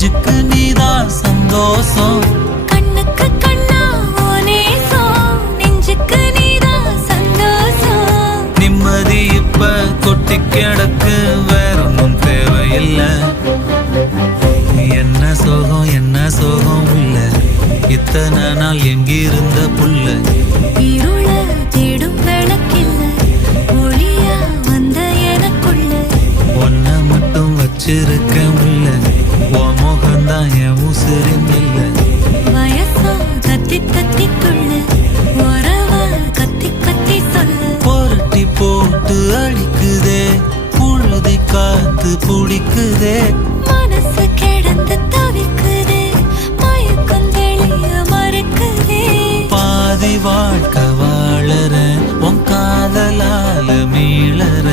நெஞ்சுக்கு நீதான் சந்தோஷம். கண்ணுக்கு கண்ணா நேசம், நெஞ்சுக்கு நீதான் சந்தோஷம். நிம்மதி இப்ப கொட்டி கிடக்கு, வேற ஒன்றும் தேவையில்லை. என்ன சோகம் என்ன சோகம் உள்ள, இத்தனை நாள் எங்கிருந்த புள்ள. இருள தேடும் விளக்கில்ல, ஒளியா வந்த எனக்குள்ள. ஒன்ன மட்டும் வச்சிருக்க முல்ல, உன் முகம்தான் என் உசுரின் இல்ல. வயசோ தத்தி தத்தி துள்ள, உறவ கத்தி கத்தி சொல்ல. புரட்டி போட்டு அடிக்குதே, புழுதி காத்து புடிக்குதே. மனசு கிடந்து தவிக்குதே, மயக்கம் தெளிய மறுக்குதே. பாதி வாழ்க்கை வாழற, உன் காதலால மீளற.